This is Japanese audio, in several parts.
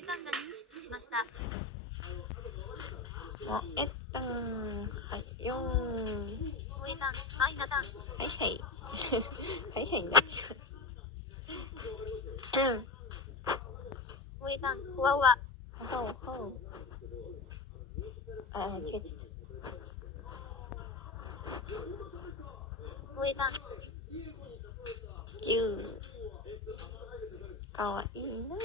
萌え断が入室しました。萌え断、はいよー。萌え断、マイナ断。はいはいはいはいなっちゃう。萌え断、ほわほわ。ほうほう。あ、違う違う。萌え断。ぎゅー。かわいいなー。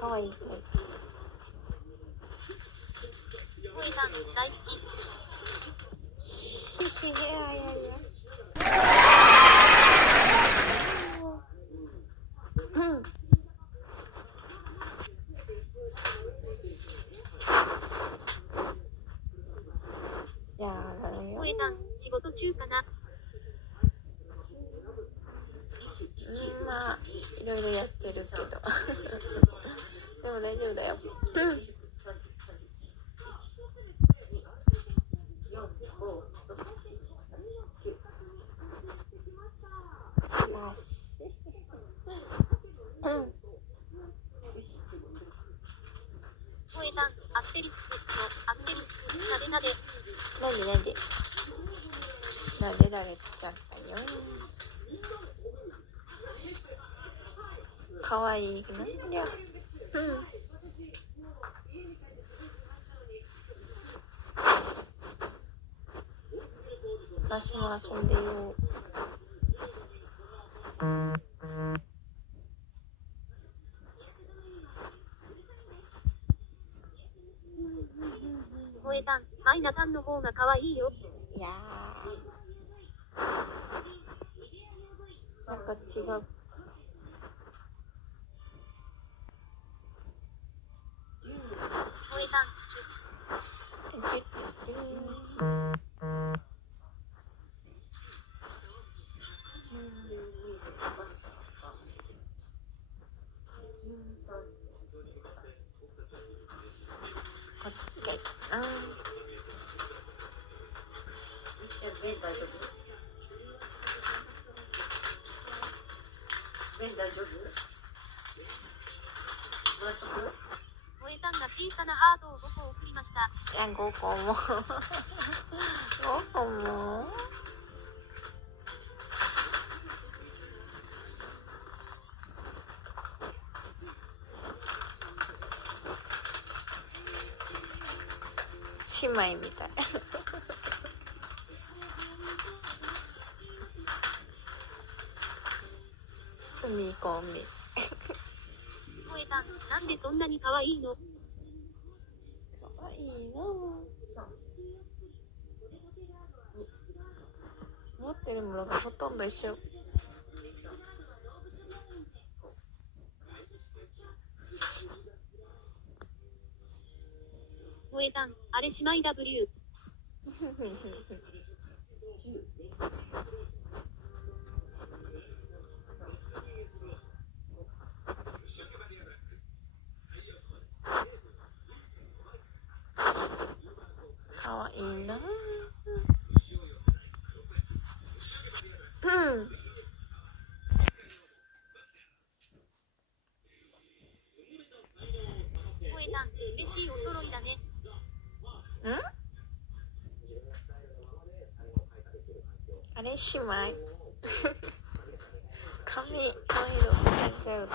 かわいい。萌え断、大好き。いやいやいや。いやだよ。萌え断、仕事中かな。まあいろいろやってるけどでも大丈夫だよ。萌え断、アステリスクのアステリスク、なでなで。なんでなでられちゃったよ。かわいいなりゃ。私も遊んでよ。萌え断、マイナ断の方が可愛いよ。いやなんか違う。萌え断、こっちがいいかな。便大丈夫？便大丈夫？もらっとく？萌え断が小さなハートを5個送りました。いや5個も5個も姉妹みたい海コンビ。萌え断、なんでそんなに可愛いの？かわいいな。持ってるものがほとんど一緒。萌え断、あれ姉妹 W。かわいいな。萌え断、嬉しいお揃いだね。あれ姉妹髪色変えちゃうと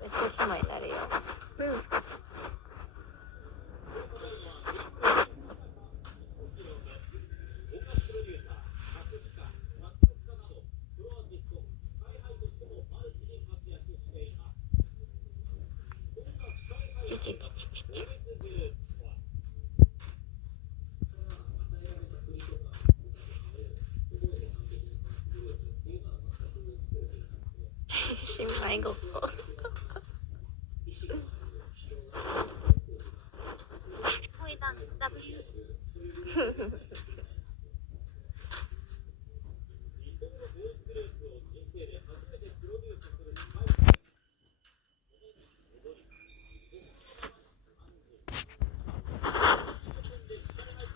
めっちゃ姉妹になるよ。ちちちちちち姉妹ごっこ萌え断、W。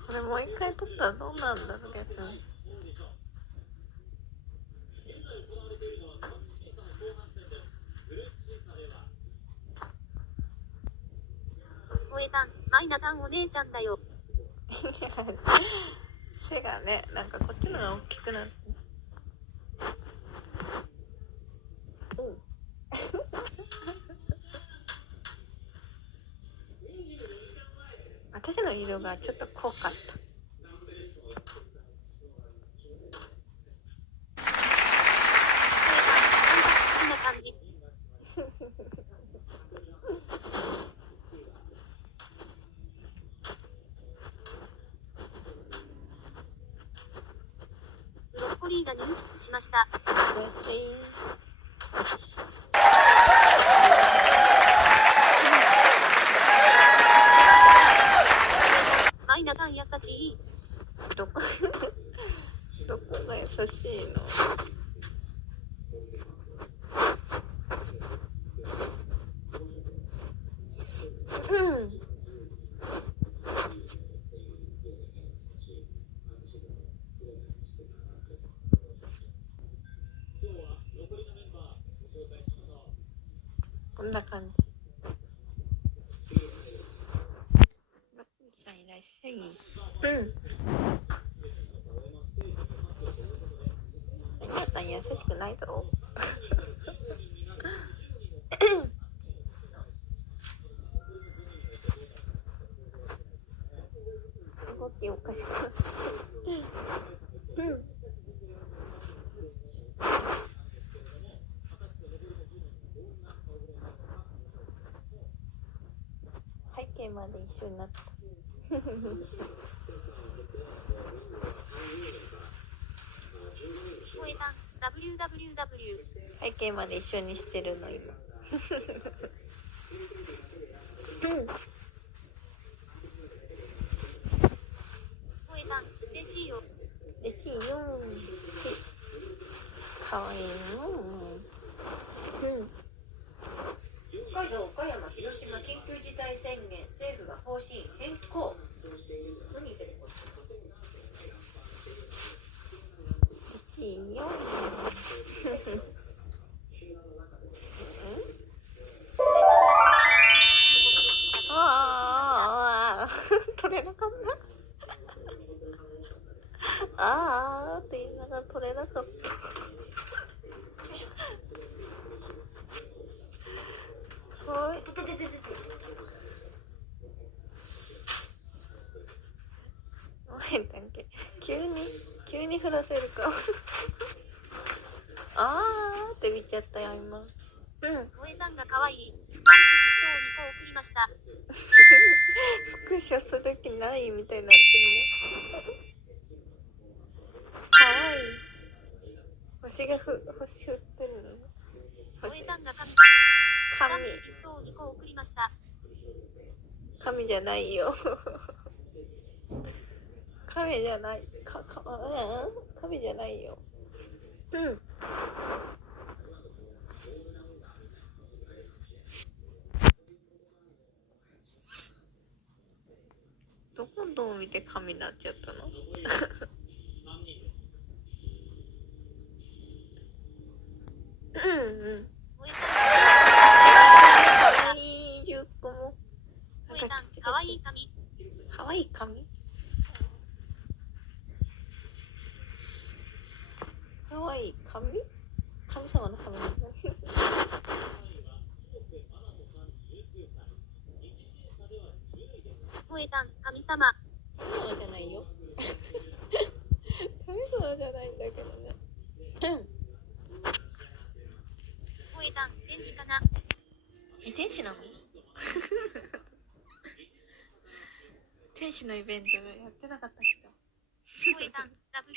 これもう一回撮ったらどうなんだろう。逆に声単、マイナ単お姉ちゃんだよ。背がね、なんかこっちのが大きくなって。私の色がちょっと濃かった。こんな感じ。ブロッコリーが入室しました。マイナ単優しい。どこどこが優しいの？こんな感じ。マツミさんいらっしゃい。皆さん優しくないぞ。動きおかしくなって。背景まで一緒になった。声単 www。背景まで一緒にしてるの今。声単嬉しいよ。嬉しいよ。かわいいの。北海道、岡山、広島緊急事態宣言、政府が方針変更。何言ってるの？いいよ。ああ、取れなかった。ああって言いながら取れなかった。はい。急に振らせるか。あーって見ちゃったよ今。声単が可愛い。スタンプ1個送りました。スクショする気ないみたいになってるもん。かわいい。星振ってるの。声単が神。ス神。タンプ1個2個送りました。神じゃないよ。神じゃない。神じゃないよ。どこどう見て神になっちゃったの？10個も。声単かわいい髪。かわいい髪？かわいい髪？神様の髪。声単神様。神様じゃないよ。神様じゃないんだけどね。声単天使かな。天使なの？天使のイベントやってなかった人。声単 W。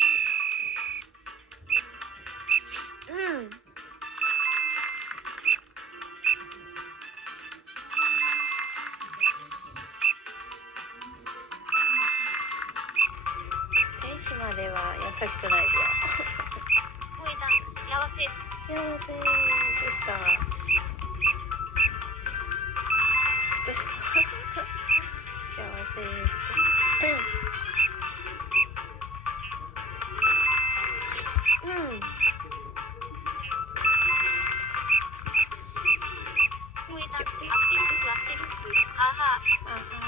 天使までは優しくないぞ。声単幸せ。幸せ。どうした？幸せって。声単アステリスク。はあはあ。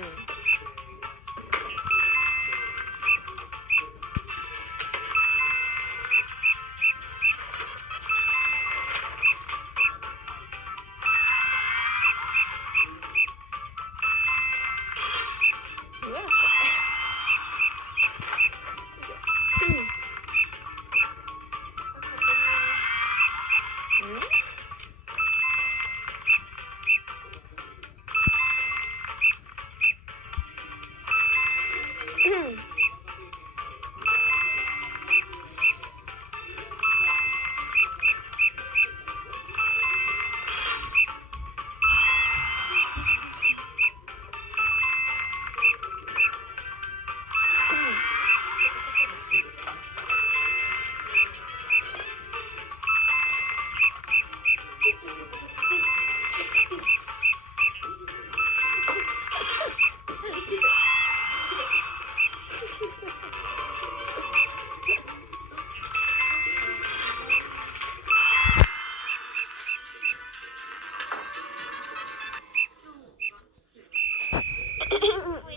声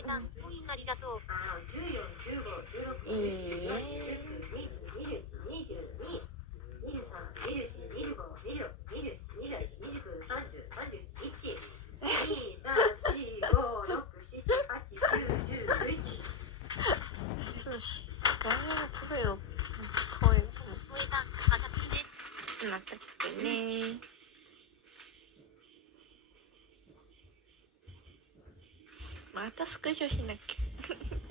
だ。コインありがとう。14、15、16、17、18、19、20、21、22、23、24、25、26、27、28、29、30、31、2、3、4、5、6、7、8、9、10、11。声を声が声だ。また来るね。また来てね。またスクショしなきゃ。